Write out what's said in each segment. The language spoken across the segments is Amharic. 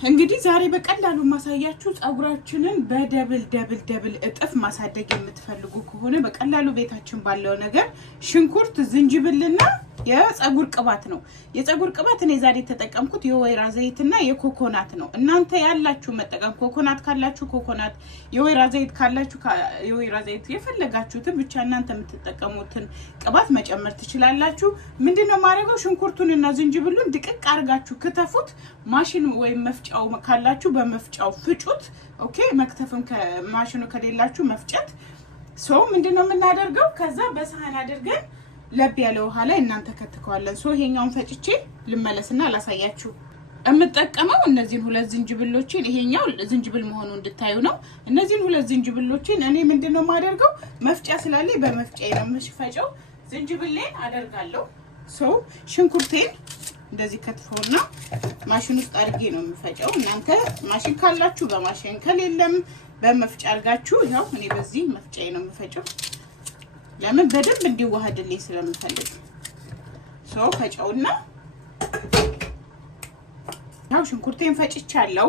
እንግዲህ ዛሬ በቀላሉ ማሳያችሁ ጸጉራችንን በደብል እጥፍ ማሳደግ የምትፈልጉ ከሆነ በቀላሉ ቤታችን ባለው ነገር ሽንኩርት፣ ዝንጅብልና የጸጉር ቅባት ነው። የጸጉር ቅባት እኔ ዛሬ ተጠቀምኩት የወይራ ዘይትና የኮኮናት ነው። እናንተ ያላችሁ መጠቀም ኮኮናት ካላችሁ ኮኮናት፣ የወይራ ዘይት ካላችሁ የወይራ ዘይት፣ የፈለጋችሁትን ብቻ እናንተ የምትጠቀሙትን ቅባት መጨመር ትችላላችሁ። ምንድነው ማድረገው? ሽንኩርቱንና ዝንጅብሉን ድቅቅ አድርጋችሁ ክትፉት። ማሽን ወይም መፍጫው ካላችሁ በመፍጫው ፍጩት። ኦኬ። መክተፍም ከማሽኑ ከሌላችሁ መፍጨት። ምንድነው የምናደርገው? ከዛ በሳህን አድርገን ለብ ያለ ውሃ ላይ እናንተ ከተከዋለን። ይሄኛውን ፈጭቼ ልመለስና ላሳያችሁ። እምጠቀመው እነዚህን ሁለት ዝንጅብሎችን፣ ይሄኛው ዝንጅብል መሆኑ እንድታዩ ነው። እነዚህን ሁለት ዝንጅብሎችን እኔ ምንድነው ማደርገው? መፍጫ ስላለኝ በመፍጫዬ ነው የምፈጨው። ዝንጅብሌን አደርጋለሁ። ሽንኩርቴን እንደዚህ ከትፈውና ማሽን ውስጥ አድርጌ ነው የምፈጨው። እናንተ ማሽን ካላችሁ በማሽን ከሌለም በመፍጫ አድርጋችሁ፣ ያው እኔ በዚህ መፍጫዬ ነው የምፈጨው። ለምን በደንብ እንዲዋሃድልኝ ስለምፈልግ። ፈጨውና ያው ሽንኩርቴን ፈጭቻለሁ።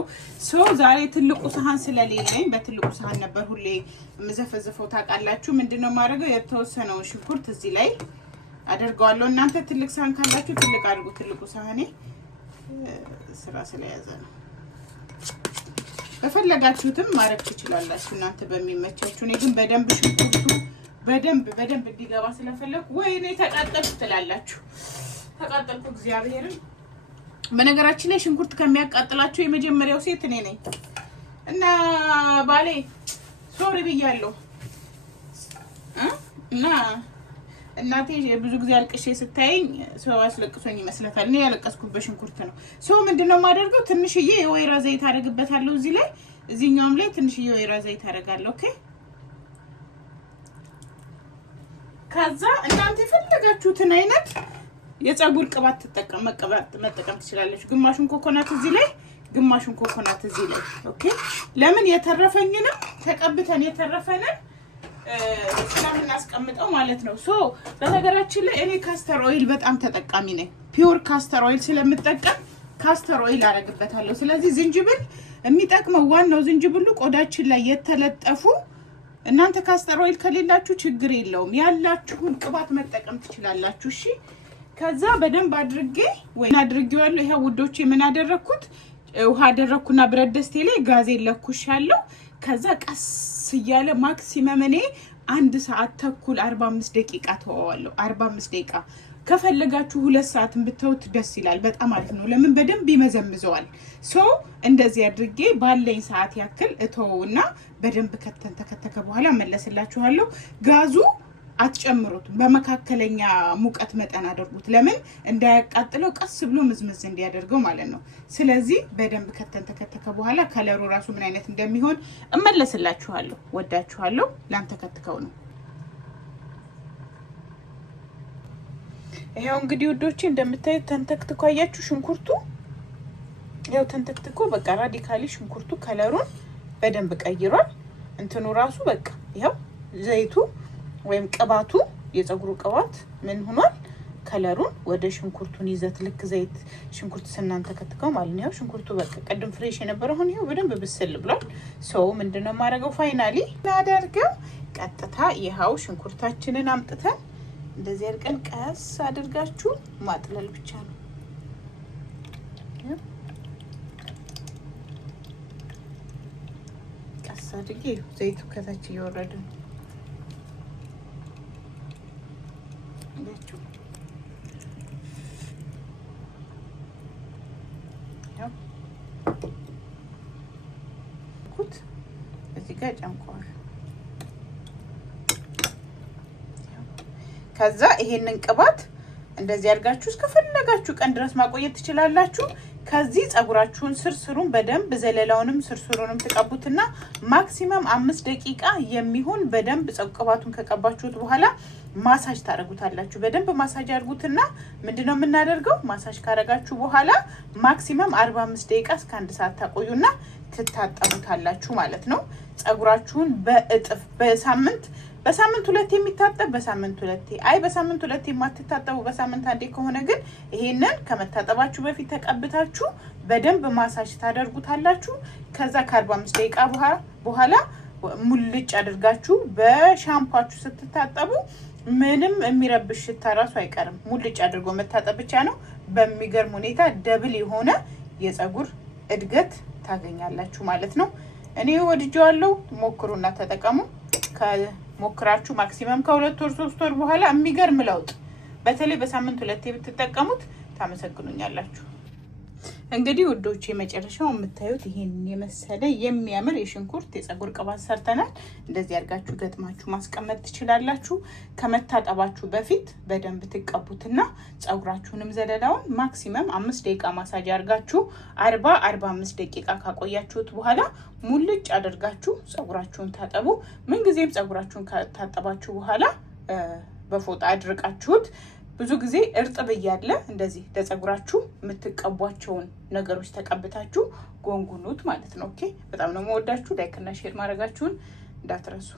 ዛሬ ትልቁ ሳህን ስለሌለኝ በትልቁ ሳህን ነበር ሁሌ የምዘፈዝፈው ታውቃላችሁ። ምንድነው ማድረገው? የተወሰነው ሽንኩርት እዚህ ላይ አደርገዋለሁ። እናንተ ትልቅ ሳህን ካላችሁ ትልቅ አድርጉ። ትልቁ ሳህኔ ስራ ስለያዘ ነው። በፈለጋችሁትም ማድረግ ትችላላችሁ እናንተ በሚመቻችሁ። እኔ ግን በደንብ ሽንኩርቱ በደንብ እንዲገባ ስለፈለኩ ወይኔ ተቃጠልኩ ትላላችሁ። ተቃጠልኩ እግዚአብሔርን። በነገራችን ላይ ሽንኩርት ከሚያቃጥላችሁ የመጀመሪያው ሴት እኔ ነኝ እና ባሌ ሶሪ ብያለሁ። እና እናቴ ብዙ ጊዜ አልቅሼ ስታየኝ ሰው አስለቅሶኝ ይመስላታል። እኔ ያለቀስኩት በሽንኩርት ነው። ምንድነው የማደርገው? ትንሽዬ የወይራ ዘይት አደርግበታለሁ እዚህ ላይ፣ እዚህኛውም ላይ ትንሽዬ የወይራ ዘይት አደርጋለሁ። ኦኬ። ከዛ እናንተ የፈለጋችሁትን አይነት የጸጉር ቅባት መጠቀም ትችላላችሁ። ግማሹን ኮኮናት እዚህ ላይ፣ ግማሹን ኮኮናት እዚህ ላይ። ኦኬ። ለምን የተረፈኝንም ተቀብተን የተረፈንን ስለምናስቀምጠው ማለት ነው። በነገራችን ላይ እኔ ካስተር ኦይል በጣም ተጠቃሚ ነኝ። ፒውር ካስተር ኦይል ስለምጠቀም ካስተር ኦይል አደርግበታለሁ። ስለዚህ ዝንጅብል የሚጠቅመው ዋናው ዝንጅብሉ ቆዳችን ላይ የተለጠፉ፣ እናንተ ካስተር ኦይል ከሌላችሁ ችግር የለውም፣ ያላችሁን ቅባት መጠቀም ትችላላችሁ። እሺ። ከዛ በደንብ አድርጌዋለሁ። ይሄ ውዶቼ ምን አደረኩት? ውሃ አደረኩና ብረት ድስቴ ላይ ጋዜን ለኩሻለሁ። ከዛ ቀስ እያለ ማክሲመም እኔ 1 ሰዓት ተኩል 45 ደቂቃ ተወዋለሁ። 45 ደቂቃ ከፈለጋችሁ 2 ሰዓትን ብትተውት ደስ ይላል። በጣም አሪፍ ነው። ለምን በደንብ ይመዘምዘዋል። እንደዚህ አድርጌ ባለኝ ሰዓት ያክል እተወውና በደንብ ከተከተከ በኋላ መለስላችኋለሁ። ጋዙ አትጨምሩት፣ በመካከለኛ ሙቀት መጠን አድርጉት። ለምን እንዳያቃጥለው ቀስ ብሎ ምዝምዝ እንዲያደርገው ማለት ነው። ስለዚህ በደንብ ከተከተከ በኋላ ከለሩ ራሱ ምን አይነት እንደሚሆን እመለስላችኋለሁ። ወዳችኋለሁ። ላንተከተከው ነው። ይሄው እንግዲህ ውዶቼ እንደምታዩት ተንተክትኮ አያችሁ። ሽንኩርቱ ያው ተንተክትኮ በቃ ራዲካሊ ሽንኩርቱ ከለሩን በደንብ ቀይሯል። እንትኑ ራሱ በቃ ይሄው ዘይቱ ወይም ቅባቱ የጸጉሩ ቅባት ምን ሆኗል? ከለሩን ወደ ሽንኩርቱን ይዘት ልክ ዘይት ሽንኩርት ስናንተከትከው ማለት ነው። ሽንኩርቱ በቃ ቀደም ፍሬሽ የነበረው አሁን ይሄው በደንብ ብስል ብሏል። ምንድነው ማድረገው? ፋይናሊ እናደርገው ቀጥታ ይሄው ሽንኩርታችንን አምጥተን እንደዚህ አድርገን ቀስ አድርጋችሁ ማጥለል ብቻ ነው። ቀስ አድርጌ ዘይቱ ከታች እየወረደ ነው። እዚህ ጋር ጨምቀዋል። ከዛ ይሄንን ቅባት እንደዚህ አድርጋችሁ እስከፈለጋችሁ ቀን ድረስ ማቆየት ትችላላችሁ። ከዚህ ጸጉራችሁን ስርስሩን በደንብ ዘለላውንም ስርስሩንም ተቀቡትና ማክሲመም 5 ደቂቃ የሚሆን በደንብ ቅባቱን ከቀባችሁት በኋላ ማሳጅ ታረጉታላችሁ። በደንብ ማሳጅ አድርጉትና ምንድነው የምናደርገው? ማሳጅ ካረጋችሁ በኋላ ማክሲመም 45 ደቂቃ እስከ 1 ሰዓት ታቆዩና ትታጠቡታላችሁ ማለት ነው። ጸጉራችሁን በእጥፍ በሳምንት ሁለቴ የሚታጠብ በሳምንት ሁለቴ፣ አይ በሳምንት ሁለቴ የማትታጠቡ በሳምንት አንዴ ከሆነ ግን ይሄንን ከመታጠባችሁ በፊት ተቀብታችሁ በደንብ ማሳጅ ታደርጉታላችሁ። ከዛ ከ45 ደቂቃ በኋላ ሙልጭ አድርጋችሁ በሻምፓችሁ ስትታጠቡ ምንም የሚረብሽ ሽታ ራሱ አይቀርም። ሙልጭ አድርጎ መታጠብ ብቻ ነው። በሚገርም ሁኔታ ደብል የሆነ የጸጉር እድገት ታገኛላችሁ ማለት ነው። እኔ ወድጄዋለሁ። ሞክሩና ተጠቀሙ። ከሞክራችሁ ማክሲመም ከ2 ወር 3 ወር በኋላ የሚገርም ለውጥ፣ በተለይ በሳምንት ሁለቴ ብትጠቀሙት ታመሰግኑኛላችሁ። እንግዲህ ውዶች የመጨረሻው የምታዩት ይሄን የመሰለ የሚያምር የሽንኩርት የጸጉር ቅባት ሰርተናል። እንደዚህ አድርጋችሁ ገጥማችሁ ማስቀመጥ ትችላላችሁ። ከመታጠባችሁ በፊት በደንብ ትቀቡትና ጸጉራችሁንም ዘለላውን ማክሲመም 5 ደቂቃ ማሳጅ አድርጋችሁ 45 ደቂቃ ካቆያችሁት በኋላ ሙልጭ አድርጋችሁ ጸጉራችሁን ታጠቡ። ምን ጊዜም ጸጉራችሁን ከታጠባችሁ በኋላ በፎጣ አድርቃችሁት ብዙ ጊዜ እርጥብ እያለ እንደዚህ ለጸጉራችሁ የምትቀቧቸውን ነገሮች ተቀብታችሁ ጎንጉኑት ማለት ነው። ኦኬ፣ በጣም ነው የምወዳችሁ። ላይክ እና ሼር ማድረጋችሁን እንዳትረሱ።